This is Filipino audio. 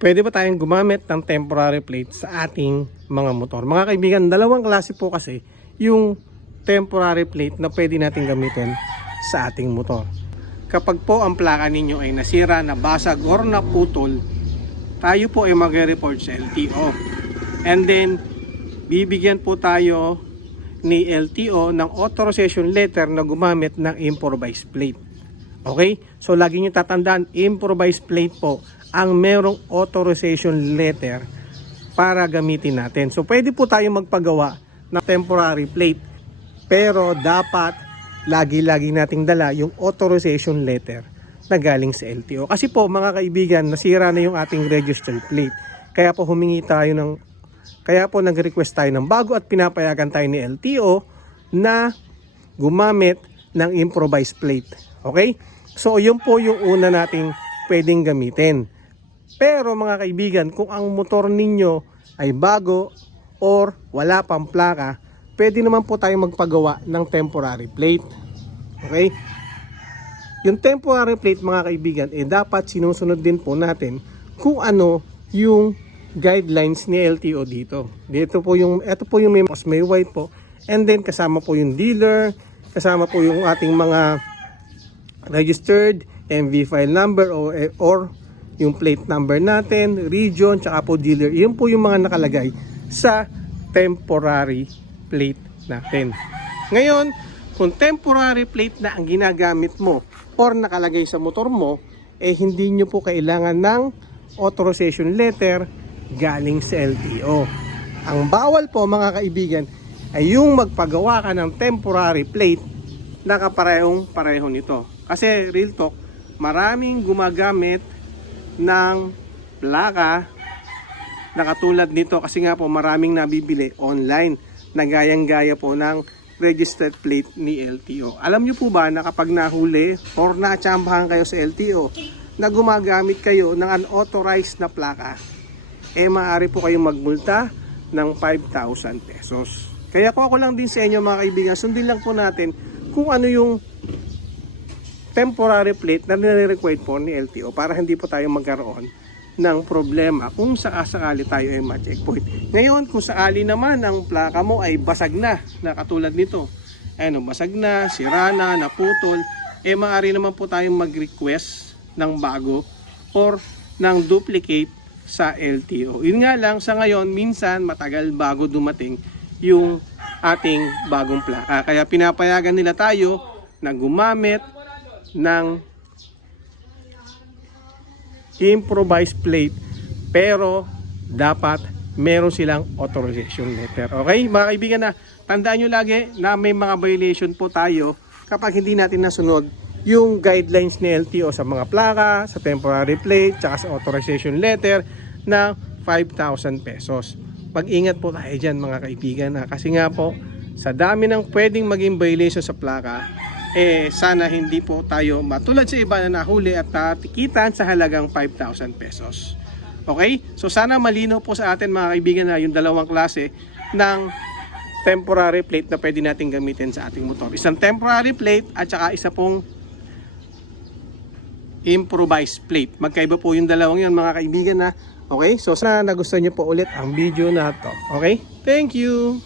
Pwede ba tayong gumamit ng temporary plate sa ating mga motor? Mga kaibigan, dalawang klase po kasi yung temporary plate na pwede natin gamitin sa ating motor. Kapag po ang plaka ninyo ay nasira, nabasag or naputol, tayo po ay magre-report sa LTO. And then, bibigyan po tayo ni LTO ng authorization letter na gumamit ng improvised plate. Okay? So, lagi nyo tatandaan, improvised plate po ang merong authorization letter para gamitin natin. So, pwede po tayo magpagawa ng temporary plate. Pero, dapat lagi-lagi nating dala yung authorization letter na galing sa LTO. Kasi po, mga kaibigan, nasira na yung ating registered plate. Kaya po nag-request tayo ng bago at pinapayagan tayo ni LTO na gumamit ng improvised plate. Okay? So, yun po yung una nating pwedeng gamitin. Pero mga kaibigan, kung ang motor ninyo ay bago or wala pang plaka, pwede naman po tayo magpagawa ng temporary plate. Okay? Yung temporary plate mga kaibigan, dapat sinusunod din po natin kung ano yung guidelines ni LTO dito. Ito po yung may white po. And then kasama po yung dealer, kasama po yung ating mga registered MV file number or yung plate number natin, region, tsaka po dealer. Yun po yung mga nakalagay sa temporary plate natin. Ngayon, kung temporary plate na ang ginagamit mo or nakalagay sa motor mo, hindi nyo po kailangan ng authorization letter galing sa LTO. Ang bawal po mga kaibigan ay yung magpagawa ka ng temporary plate na kaparehong-pareho nito. Kasi real talk, maraming gumagamit ng plaka na katulad nito kasi nga po maraming nabibili online na gayang-gaya po ng registered plate ni LTO. Alam nyo po ba na kapag nahuli or natsambahan kayo sa LTO na gumagamit kayo ng unauthorized na plaka, maaari po kayong magmulta ng 5,000 pesos. Kaya ako lang din sa inyo mga kaibigan, sundin lang po natin kung ano yung temporary plate na nire-require po ni LTO para hindi po tayo magkaroon ng problema kung sakasakali tayo ay ma-checkpoint. Ngayon, kung sakali naman ang plaka mo ay basag na katulad nito, basag na, sira na, naputol, maaari naman po tayong mag-request ng bago or ng duplicate sa LTO. Yun nga lang, sa ngayon, minsan matagal bago dumating yung ating bagong plaka. Kaya pinapayagan nila tayo na gumamit ng improvised plate pero dapat meron silang authorization letter. Okay? Mga kaibigan, tandaan nyo lagi na may mga violation po tayo kapag hindi natin nasunod yung guidelines ni LTO sa mga plaka, sa temporary plate, tsaka sa authorization letter na 5,000 pesos. Pag-ingat po tayo dyan mga kaibigan kasi nga po sa dami ng pwedeng maging violation sa plaka, sana hindi po tayo matulad sa iba na nahuli at natikitan sa halagang 5,000 pesos. Okay? So sana malino po sa atin mga kaibigan na yung dalawang klase ng temporary plate na pwede natin gamitin sa ating motor. Isang temporary plate at saka isa pong improvised plate. Magkaiba po yung dalawang yun mga kaibigan Okay? So sana nagustuhan nyo po ulit ang video na to. Okay? Thank you!